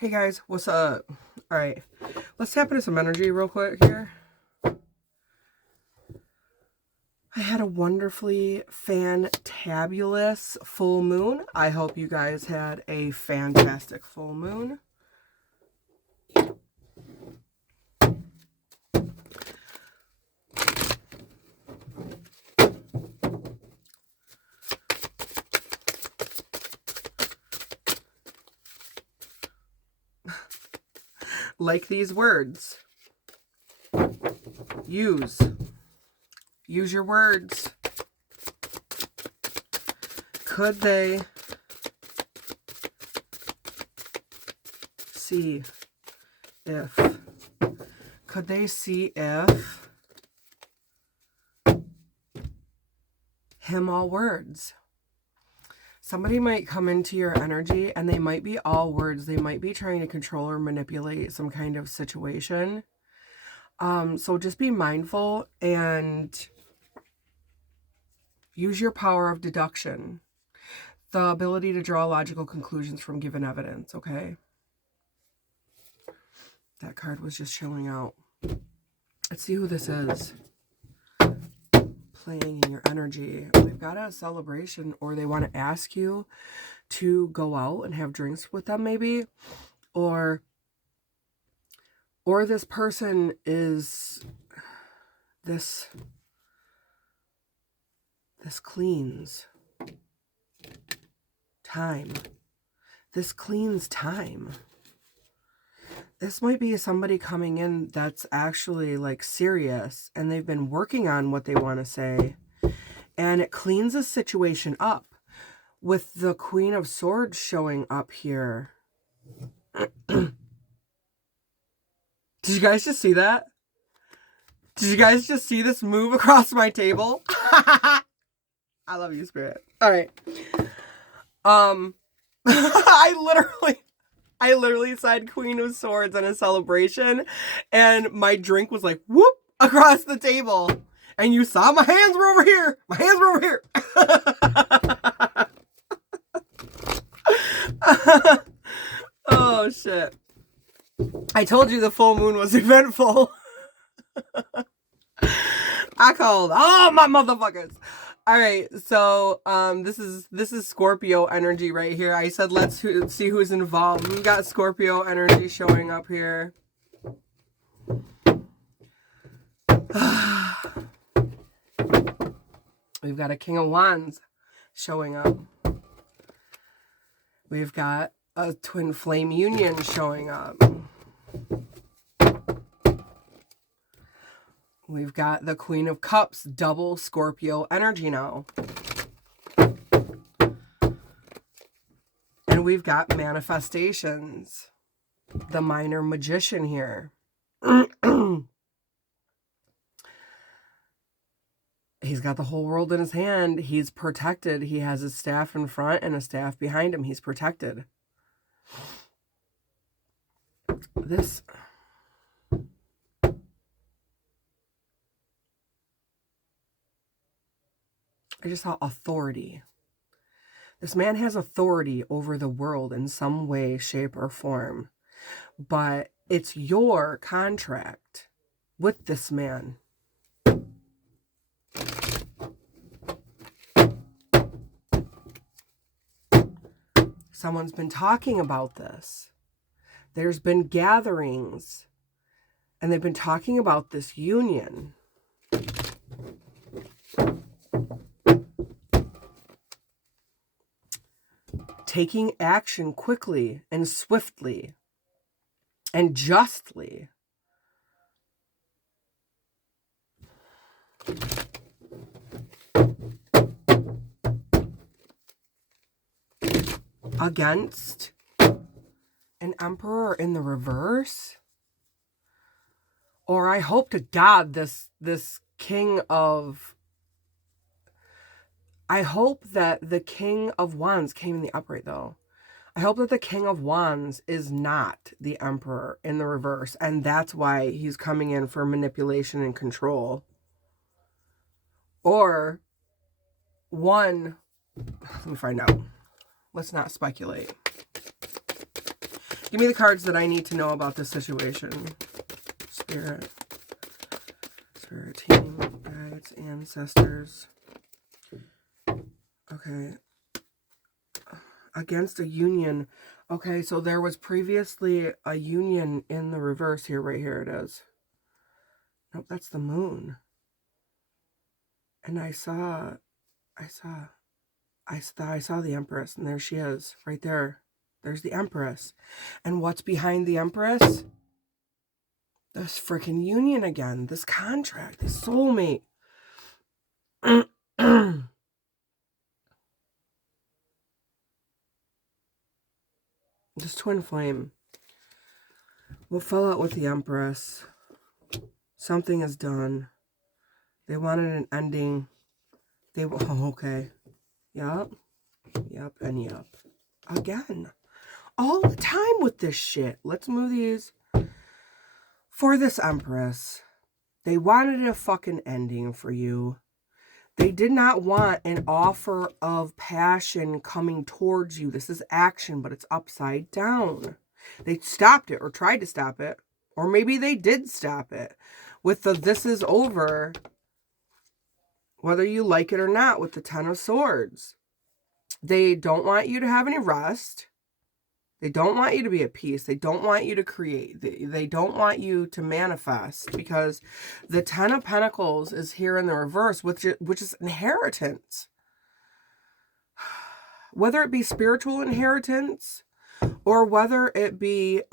Hey guys, what's up? All right, let's tap into some energy real quick here. I had a wonderfully fantabulous full moon. I hope you guys had a fantastic full moon. Like these words. Use your words. Could they see if him all words? Somebody might come into your energy and they might be all words. They might be trying to control or manipulate some kind of situation. So just be mindful and use your power of deduction. The ability to draw logical conclusions from given evidence, okay? That card was just showing out. Let's see who this is. Playing in your energy. We've got a celebration, or they want to ask you to go out and have drinks with them maybe, or this person is this cleans time. This cleans time. This might be somebody coming in that's actually like serious and they've been working on what they want to say, and it cleans the situation up with the Queen of Swords showing up here. Did you guys just see that? Did you guys just see this move across my table? I love you, Spirit. All right. I literally said Queen of Swords in a celebration, and my drink was like, whoop, across the table. And you saw my hands were over here. My hands were over here. Oh, shit. I told you the full moon was eventful. I called all my motherfuckers. All right, so this is Scorpio energy right here. I said let's see who's involved. We've got Scorpio energy showing up here. We've got a King of Wands showing up. We've got a twin flame union showing up. We've got the Queen of Cups, double Scorpio energy now. And we've got manifestations. The minor magician here. He's got the whole world in his hand. He's protected. He has his staff in front and a staff behind him. He's protected. I just saw authority. This man has authority over the world in some way, shape, or form. But it's your contract with this man. Someone's been talking about this. There's been gatherings, and they've been talking about this union. Taking action quickly and swiftly and justly. Against an emperor in the reverse. Or I hope to God this king of... I hope that the King of Wands came in the upright, though. I hope that the King of Wands is not the Emperor in the reverse, and that's why he's coming in for manipulation and control. Or, one... Let me find out. Let's not speculate. Give me the cards that I need to know about this situation. Spirit team, guides, ancestors. Okay. Against a union. Okay, so there was previously a union in the reverse here. Right here it is. Nope, that's the moon. And I saw the Empress, and there she is, right there. There's the Empress. And what's behind the Empress? This freaking union again. This contract. This soulmate. This twin flame. What fell out with the Empress? Something is done. They wanted an ending. Okay. Yup. Yup and yup. Again. All the time with this shit. Let's move these. For this Empress, they wanted a fucking ending for you. They did not want an offer of passion coming towards you. This is action, but it's upside down. They stopped it or tried to stop it. Or maybe they did stop it. With the this is over, whether you like it or not, with the Ten of Swords. They don't want you to have any rest. They don't want you to be at peace. They don't want you to create. They don't want you to manifest, because the Ten of Pentacles is here in the reverse, which is inheritance. Whether it be spiritual inheritance or whether it be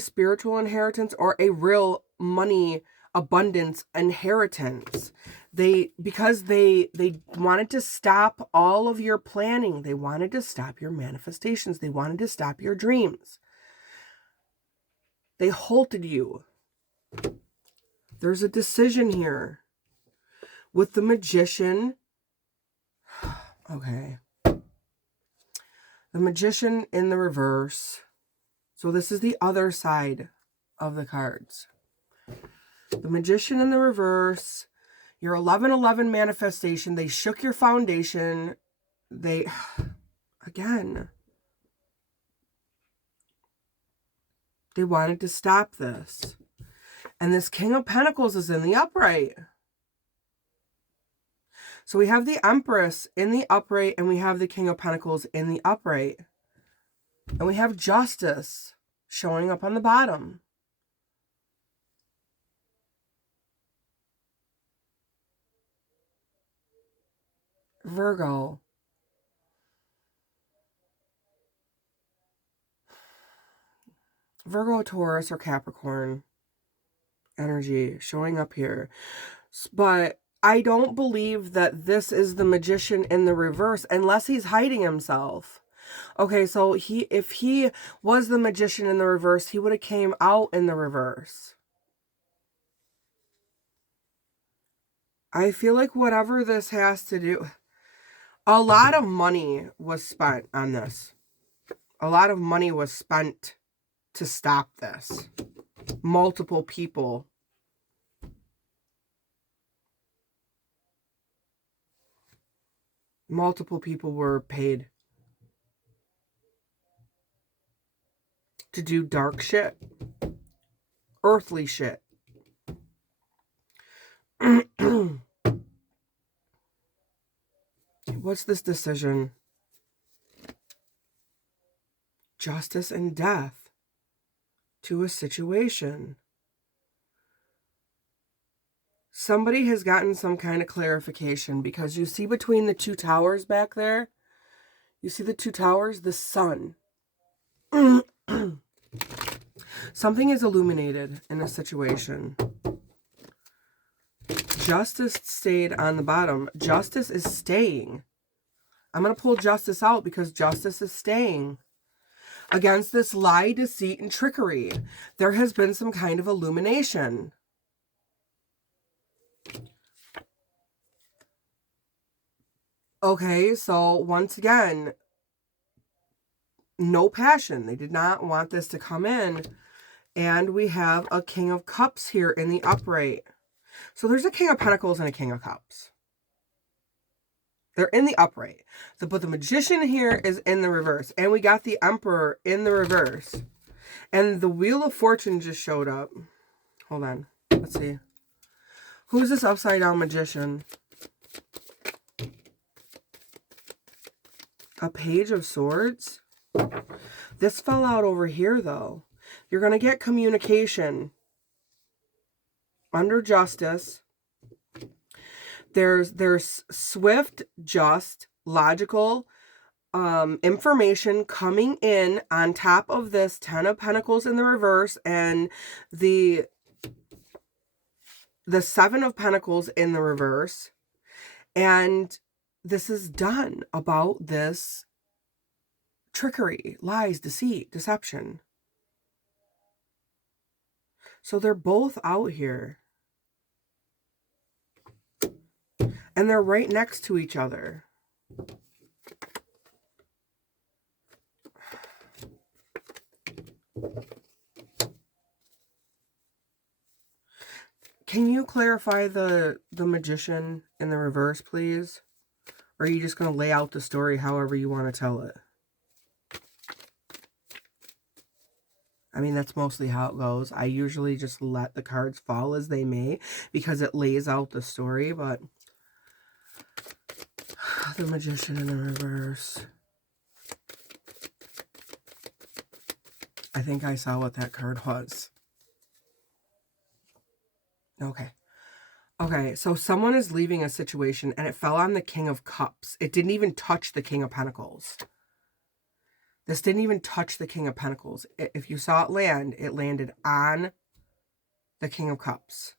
spiritual inheritance or a real money abundance inheritance. Because they wanted to stop all of your planning. They wanted to stop your manifestations. They wanted to stop your dreams. They halted you. There's a decision here. With the Magician. Okay. The Magician in the reverse. So this is the other side of the cards. The Magician in the reverse. Your 11-11 manifestation. They shook your foundation. Again. They wanted to stop this. And this King of Pentacles is in the upright. So we have the Empress in the upright, and we have the King of Pentacles in the upright. And we have Justice showing up on the bottom. Virgo. Virgo, Taurus, or Capricorn energy showing up here. But I don't believe that this is the Magician in the reverse unless he's hiding himself. Okay, so if he was the Magician in the reverse, he would have came out in the reverse. I feel like whatever this has to do, a lot of money was spent on this. A lot of money was spent to stop this. Multiple people. Multiple people were paid to do dark shit. Earthly shit. What's this decision? Justice and death to a situation. Somebody has gotten some kind of clarification, because you see between the two towers back there, you see the two towers, the sun. Something is illuminated in a situation. Justice stayed on the bottom. Justice is staying. I'm going to pull Justice out because Justice is staying. Against this lie, deceit, and trickery, there has been some kind of illumination. Okay, so once again, no passion. They did not want this to come in. And we have a King of Cups here in the upright. So there's a King of Pentacles and a King of Cups. They're in the upright. But the Magician here is in the reverse. And we got the Emperor in the reverse. And the Wheel of Fortune just showed up. Hold on. Let's see. Who's this upside down Magician? A Page of Swords? This fell out over here, though. You're going to get communication under justice. There's swift, just, logical information coming in on top of this 10 of Pentacles in the reverse and the 7 of Pentacles in the reverse. And this is done about this trickery, lies, deceit, deception. So they're both out here. And they're right next to each other. Can you clarify the Magician in the reverse, please? Or are you just going to lay out the story however you want to tell it? I mean, that's mostly how it goes. I usually just let the cards fall as they may because it lays out the story, but the Magician in the reverse. I think I saw what that card was. Okay. Okay, so someone is leaving a situation and it fell on the King of Cups. It didn't even touch the King of Pentacles. This didn't even touch the King of Pentacles. If you saw it land, it landed on the King of Cups.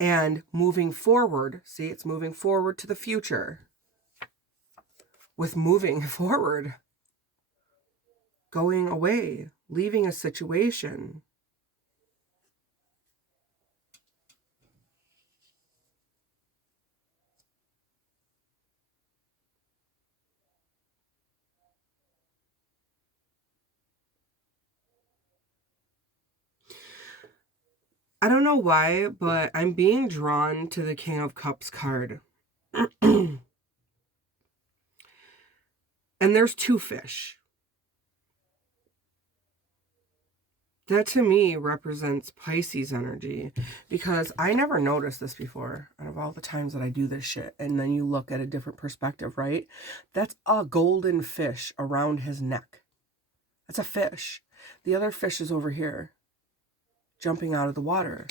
And moving forward, see, it's moving forward to the future. With moving forward, going away, leaving a situation. I don't know why, but I'm being drawn to the King of Cups card. And there's 2 fish. That to me represents Pisces energy because I never noticed this before out of all the times that I do this shit. And then you look at a different perspective, right? That's a golden fish around his neck. That's a fish. The other fish is over here, jumping out of the water.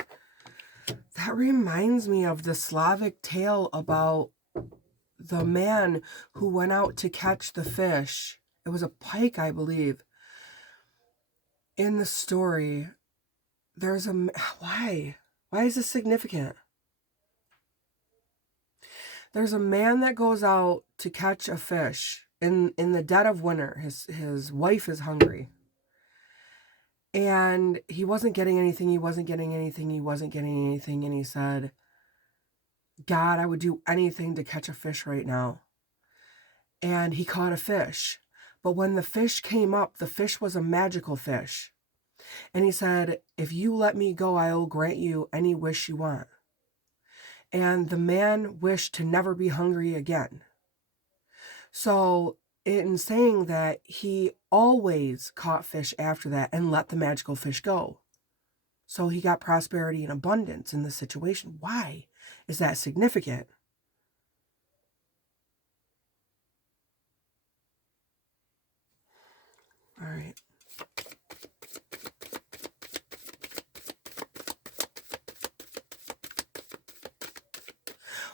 That reminds me of the Slavic tale about the man who went out to catch the fish. It was a pike, I believe. In the story, there's a... Why? Why is this significant? There's a man that goes out to catch a fish in the dead of winter. His wife is hungry. And he wasn't getting anything. He wasn't getting anything. He wasn't getting anything. And he said, God, I would do anything to catch a fish right now. And he caught a fish. But when the fish came up, the fish was a magical fish. And he said, if you let me go, I will grant you any wish you want. And the man wished to never be hungry again. So in saying that, he always caught fish after that and let the magical fish go. So he got prosperity and abundance in this situation. Why is that significant? All right.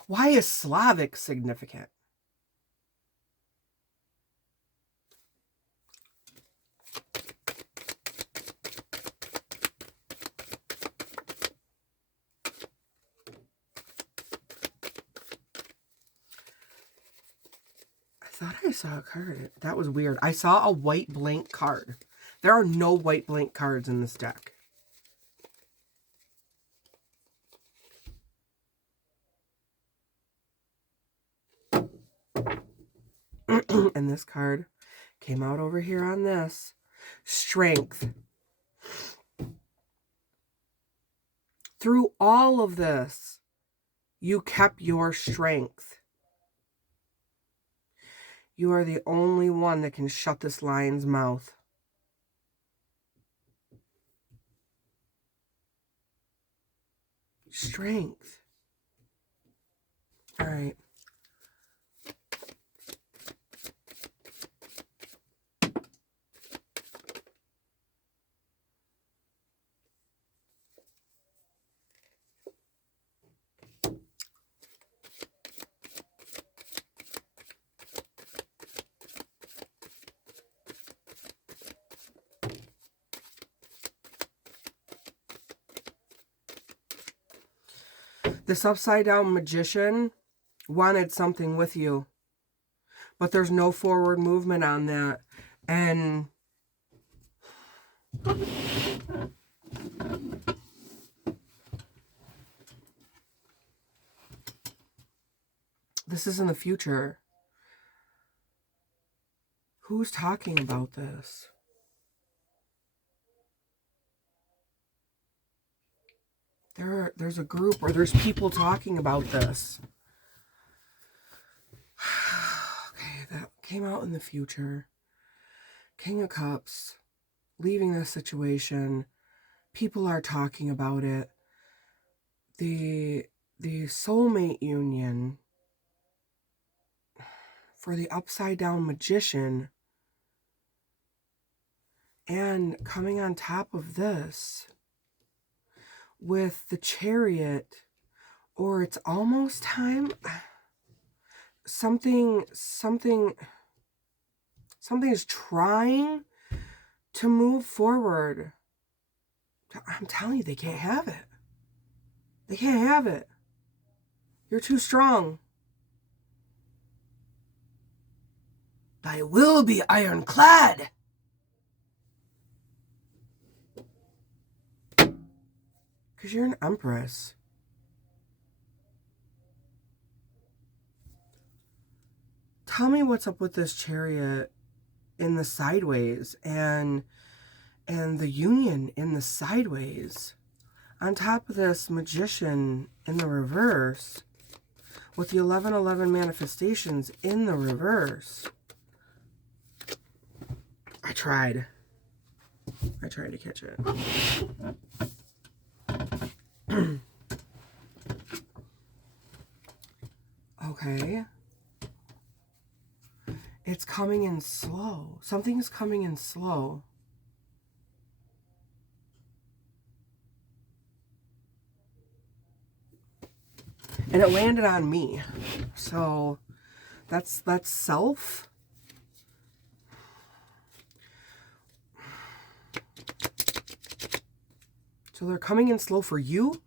Why is Slavic significant? I thought I saw a card. That was weird. I saw a white blank card. There are no white blank cards in this deck. And this card came out over here on this. Strength. Through all of this, you kept your strength. You are the only one that can shut this lion's mouth. Strength. All right. This upside down magician wanted something with you, but there's no forward movement on that. And this is in the future. Who's talking about this? There's a group or there's people talking about this. Okay, that came out in the future. King of Cups, leaving this situation. People are talking about it. The soulmate union for the upside down magician, and coming on top of this with the Chariot, or it's almost time. Something is trying to move forward. I'm telling you, they can't have it. They can't have it. You're too strong. Thy will be ironclad. Because you're an empress. Tell me what's up with this Chariot in the sideways and the union in the sideways. On top of this magician in the reverse with the 1111 manifestations in the reverse. I tried to catch it. Okay. It's coming in slow. Something is coming in slow. And it landed on me. So that's self. So they're coming in slow for you.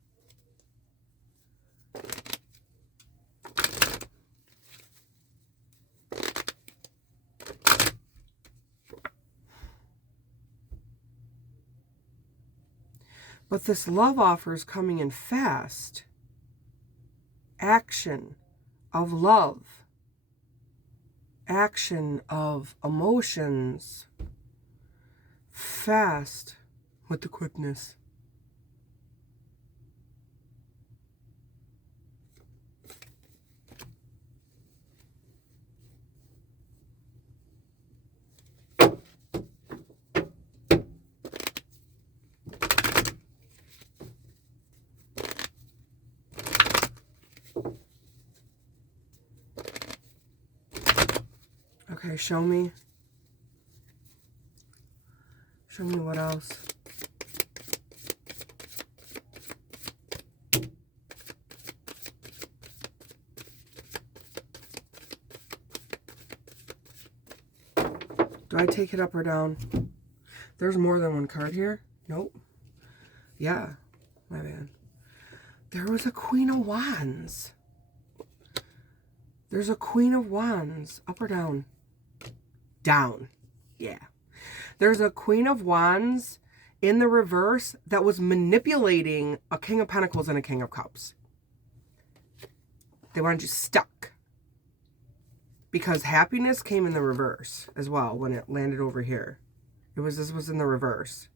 But this love offer is coming in fast. Action of love. Action of emotions. Fast with the quickness. Okay, show me. Show me what else. Do I take it up or down? There's more than one card here. Nope. Yeah, my bad. There was a Queen of Wands. There's a Queen of Wands. Up or down? Down. Yeah. There's a Queen of Wands in the reverse that was manipulating a King of Pentacles and a King of Cups. They wanted you stuck. Because happiness came in the reverse as well when it landed over here. This was in the reverse.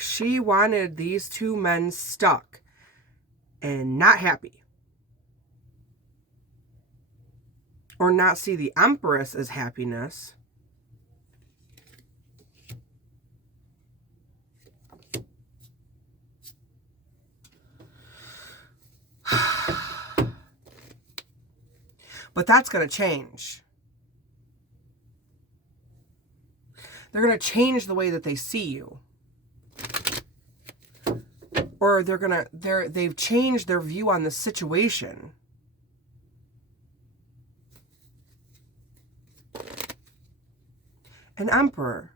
She wanted these two men stuck and not happy. or not see the Empress as happiness. But that's going to change. They're going to change the way that they see you. Or they've changed their view on the situation. An Emperor.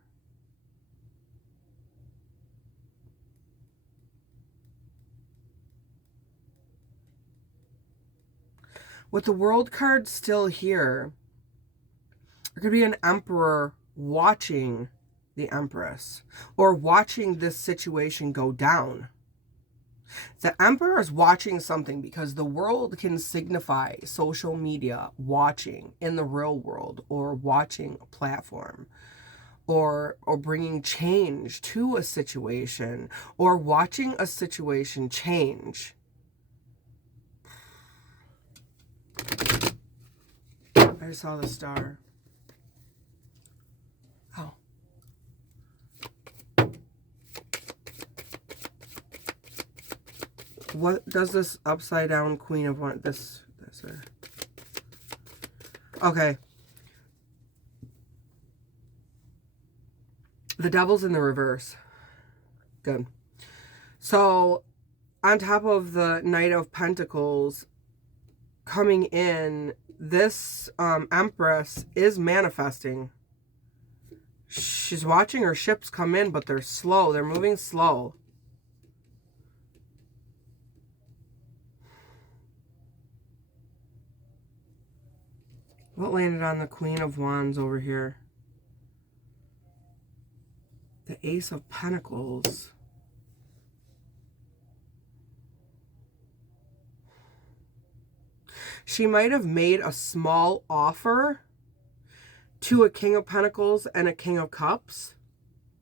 With the World card still here, there could be an Emperor watching the Empress or watching this situation go down. The Emperor is watching something because the world can signify social media watching in the real world, or watching a platform, or bringing change to a situation, or watching a situation change. I just saw the star. Oh. What does this upside down Queen of Wands, this or... Okay. The Devil's in the reverse. Good. So, on top of the Knight of Pentacles coming in, this Empress is manifesting. She's watching her ships come in, but they're slow. They're moving slow. What landed on the Queen of Wands over here? The Ace of Pentacles. She might have made a small offer to a King of Pentacles and a King of Cups.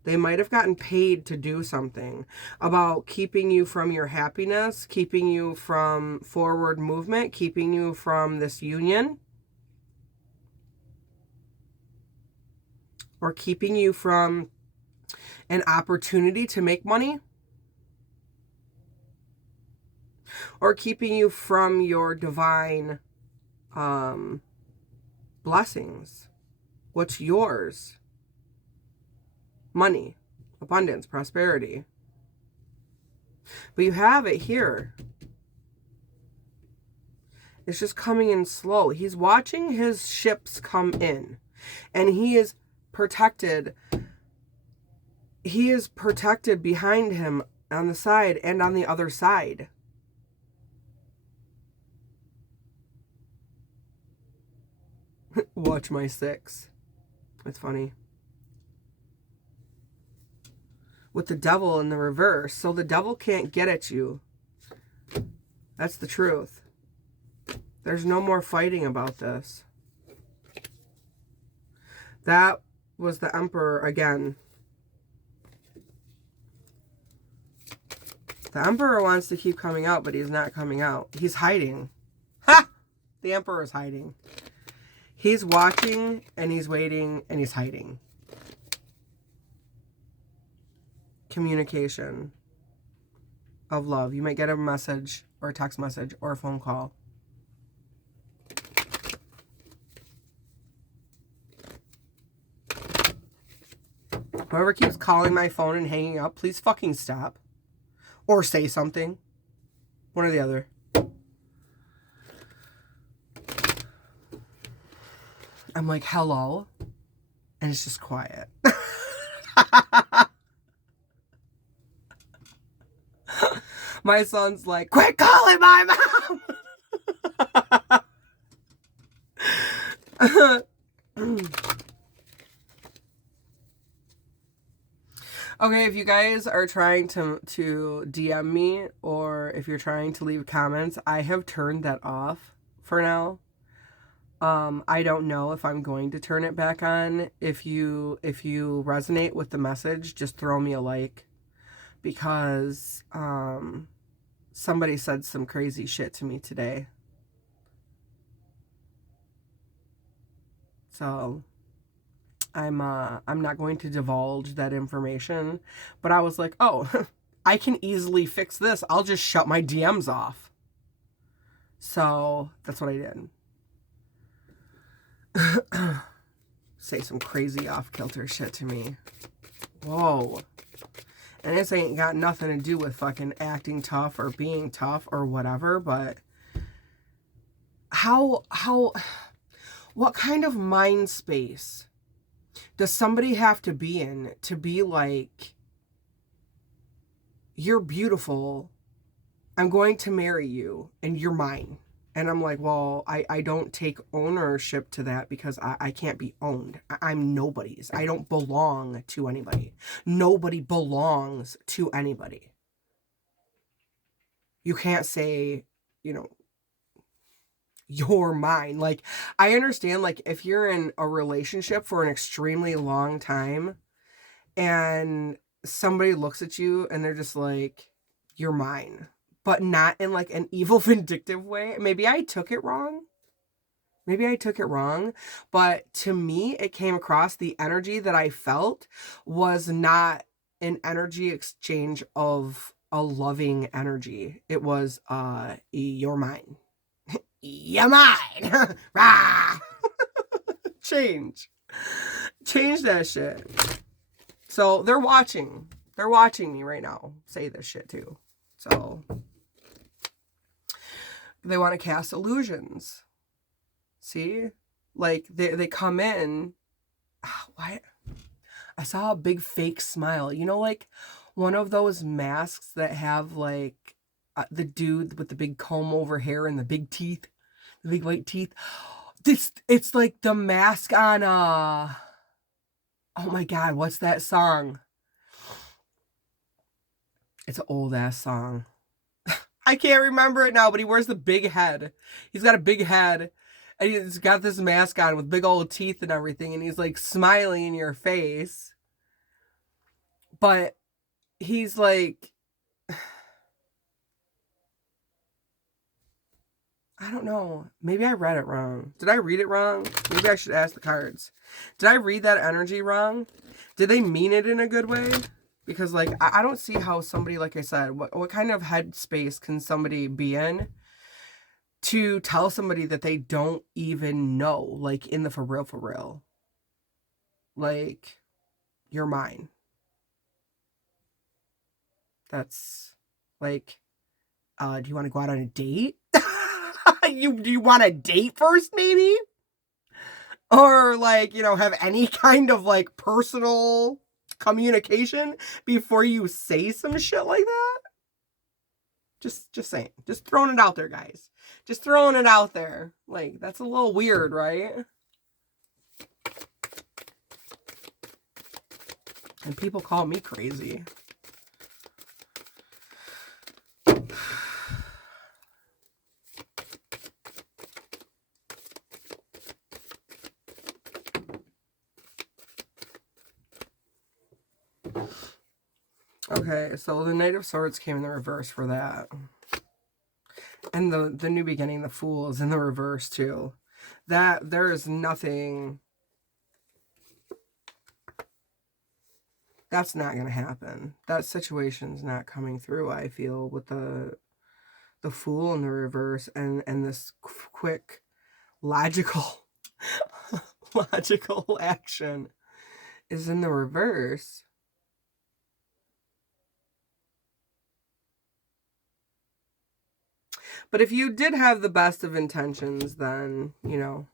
They might have gotten paid to do something about keeping you from your happiness, keeping you from forward movement, keeping you from this union, or keeping you from an opportunity to make money, or keeping you from your divine blessings. What's yours? Money, abundance, prosperity. But you have it here. It's just coming in slow. He's watching his ships come in, and he is protected. He is protected behind him on the side and on the other side. Watch my 6. It's funny. With the Devil in the reverse. So the Devil can't get at you. That's the truth. There's no more fighting about this. That was the Emperor again. The Emperor wants to keep coming out, but he's not coming out. He's hiding. Ha! The Emperor is hiding. He's watching, and he's waiting, and he's hiding. Communication of love. You might get a message, or a text message, or a phone call. Whoever keeps calling my phone and hanging up, please fucking stop. Or say something. One or the other. I'm like, hello? And it's just quiet. My son's like, quit calling my mom! Okay, if you guys are trying to DM me, or if you're trying to leave comments, I have turned that off for now. I don't know if I'm going to turn it back on. If you resonate with the message, just throw me a like, because somebody said some crazy shit to me today. So I'm not going to divulge that information, but I was like, oh, I can easily fix this. I'll just shut my DMs off. So that's what I did. Say some crazy off-kilter shit to me. Whoa. And this ain't got nothing to do with fucking acting tough or being tough or whatever, but what kind of mind space does somebody have to be in to be like, you're beautiful, I'm going to marry you, and you're mine? And I'm like, well, I don't take ownership to that because I can't be owned. I'm nobody's. I don't belong to anybody. Nobody belongs to anybody. You can't say, you know, you're mine. Like, I understand, like, if you're in a relationship for an extremely long time and somebody looks at you and they're just like, you're mine, but not in like an evil, vindictive way. Maybe I took it wrong. But to me, it came across, the energy that I felt was not an energy exchange of a loving energy. It was, you're mine. You're mine. Change that shit. So they're watching me right now say this shit too. So they want to cast illusions. See, like they come in. Why? I saw a big fake smile. You know, like one of those masks that have like the dude with the big comb over hair and the big teeth, the big white teeth. It's like the mask on oh my god, what's that song? It's an old ass song. I can't remember it now, but he wears the big head. He's got a big head, and he's got this mask on with big old teeth and everything, and he's like smiling in your face. But he's like, I don't know. Maybe I read it wrong. Did I read it wrong? Maybe I should ask the cards. Did I read that energy wrong? Did they mean it in a good way? Because, like, I don't see how somebody, like I said, what kind of headspace can somebody be in to tell somebody that they don't even know, like, in the for real. Like, you're mine. That's, like, do you want to go out on a date? Do you want a date first, maybe? Or, like, you know, have any kind of, like, personal communication before you say some shit like that? Just saying. Just throwing it out there, guys. Just throwing it out there. Like, that's a little weird, right? And people call me crazy. Okay, so the Knight of Swords came in the reverse for that. And the New Beginning, the Fool, is in the reverse too. That there is nothing. That's not going to happen. That situation's not coming through, I feel, with the Fool in the reverse and this quick, logical action is in the reverse. But if you did have the best of intentions, then, you know,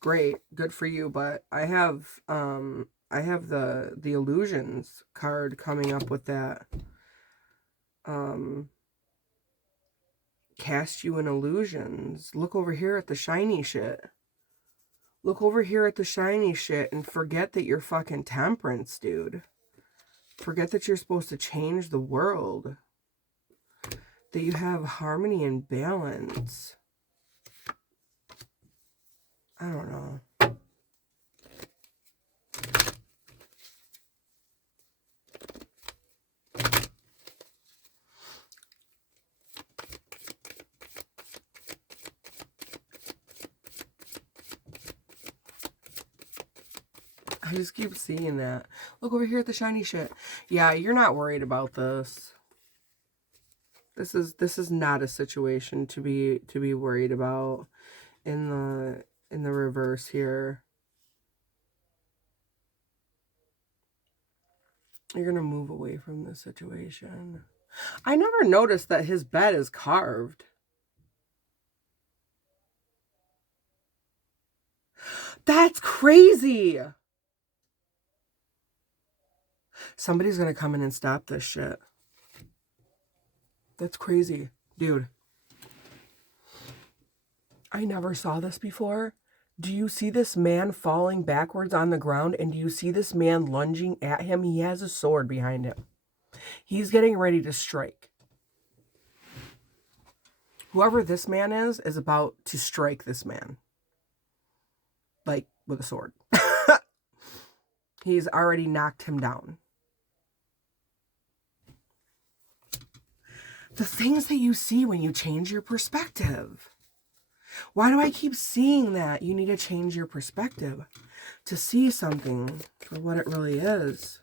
great, good for you. But I have the illusions card coming up with that. Cast you in illusions. Look over here at the shiny shit. Look over here at the shiny shit and forget that you're fucking temperance, dude. Forget that you're supposed to change the world. That you have harmony and balance. I don't know. I just keep seeing that. Look over here at the shiny shit. Yeah, you're not worried about this. This is not a situation to be worried about in the reverse here. You're going to move away from this situation. I never noticed that his bed is carved. That's crazy. Somebody's going to come in and stop this shit. That's crazy. Dude. I never saw this before. Do you see this man falling backwards on the ground? And do you see this man lunging at him? He has a sword behind him. He's getting ready to strike. Whoever this man is about to strike this man. Like, with a sword. He's already knocked him down. The things that you see when you change your perspective. Why do I keep seeing that? You need to change your perspective to see something for what it really is.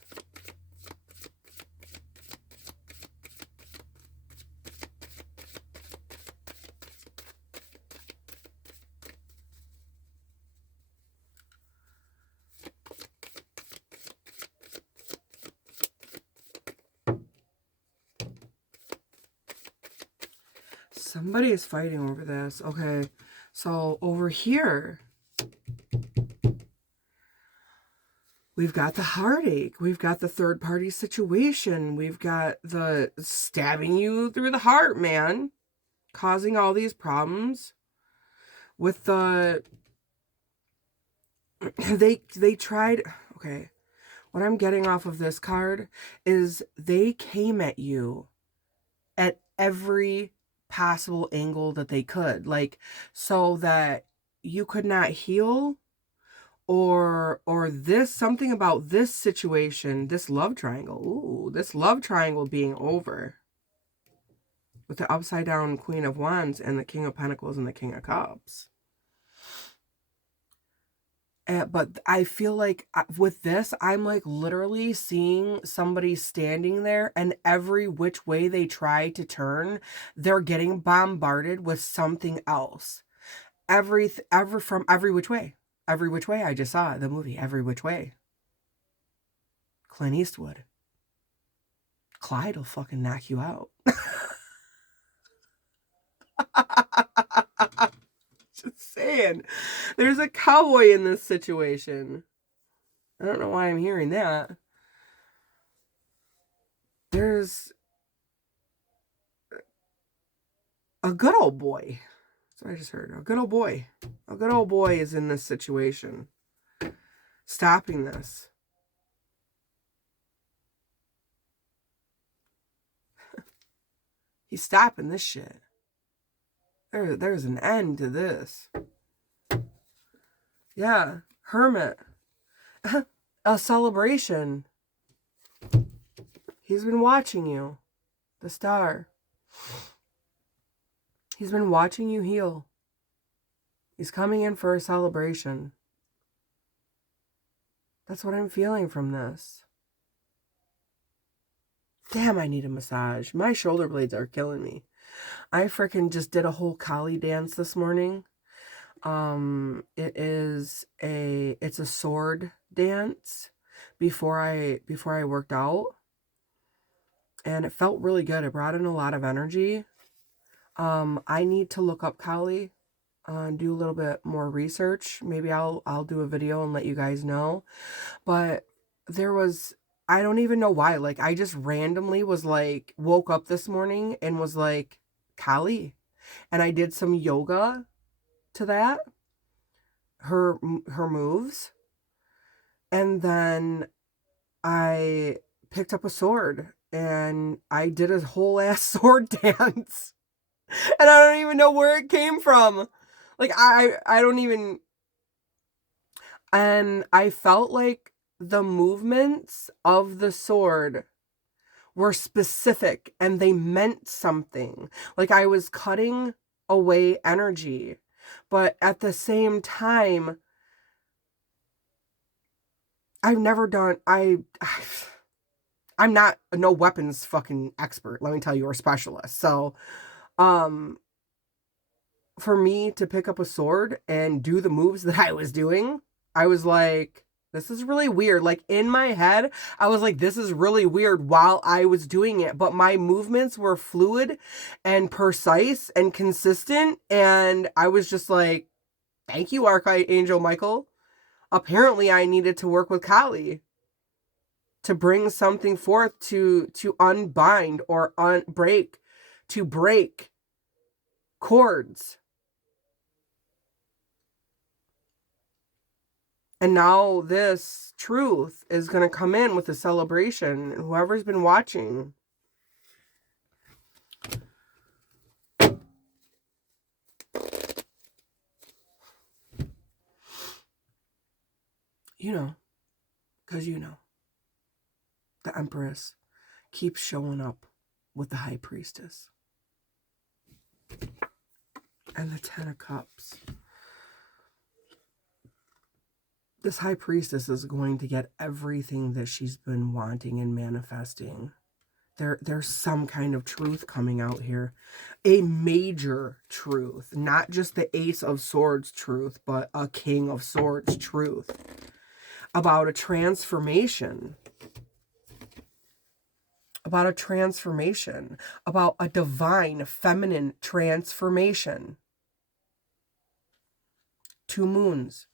Somebody is fighting over this. Okay, so over here, we've got the heartache. We've got the third-party situation. We've got the stabbing you through the heart, man. Causing all these problems. With the... They tried... Okay, what I'm getting off of this card is they came at you at every possible angle that they could, like, so that you could not heal, or this, something about this situation, this love triangle. Ooh, this love triangle being over with the upside down Queen of Wands and the King of Pentacles and the King of Cups. But I feel like with this, I'm like literally seeing somebody standing there, and every which way they try to turn, they're getting bombarded with something else. From every which way. Every Which Way. I just saw the movie Every Which Way. Clint Eastwood. Clyde will fucking knock you out. Just saying. There's a cowboy in this situation. I don't know why I'm hearing that. There's a good old boy. That's what I just heard. A good old boy. A good old boy is in this situation. Stopping this. He's stopping this shit. There's an end to this. Yeah. Hermit. A celebration. He's been watching you. The Star. He's been watching you heal. He's coming in for a celebration. That's what I'm feeling from this. Damn, I need a massage. My shoulder blades are killing me. I freaking just did a whole Kali dance this morning. It's a sword dance before I worked out. And it felt really good. It brought in a lot of energy. I need to look up Kali, do a little bit more research. Maybe I'll do a video and let you guys know. But there was, I don't even know why. Like, I just randomly was like, woke up this morning and was like, Kali. And I did some yoga to that. Her moves. And then I picked up a sword and I did a whole ass sword dance. And I don't even know where it came from. Like, I don't even... And I felt like the movements of the sword were specific and they meant something. Like, I was cutting away energy. But at the same time, I've never done, I'm not a no weapons fucking expert, let me tell you, or specialist. So, um, for me to pick up a sword and do the moves that I was doing, I was like, this is really weird. Like in my head, I was like, this is really weird while I was doing it. But my movements were fluid and precise and consistent. And I was just like, thank you, Archangel Michael. Apparently, I needed to work with Kali to bring something forth to unbind or unbreak, to break cords. And now this truth is going to come in with a celebration. Whoever's been watching, you know, because you know, the Empress keeps showing up with the High Priestess and the Ten of Cups. This High Priestess is going to get everything that she's been wanting and manifesting. There's some kind of truth coming out here. A major truth. Not just the Ace of Swords truth, but a King of Swords truth. About a transformation. About a transformation. About a divine feminine transformation. 2 moons.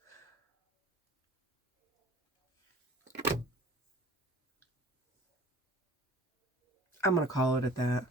I'm going to call it at that.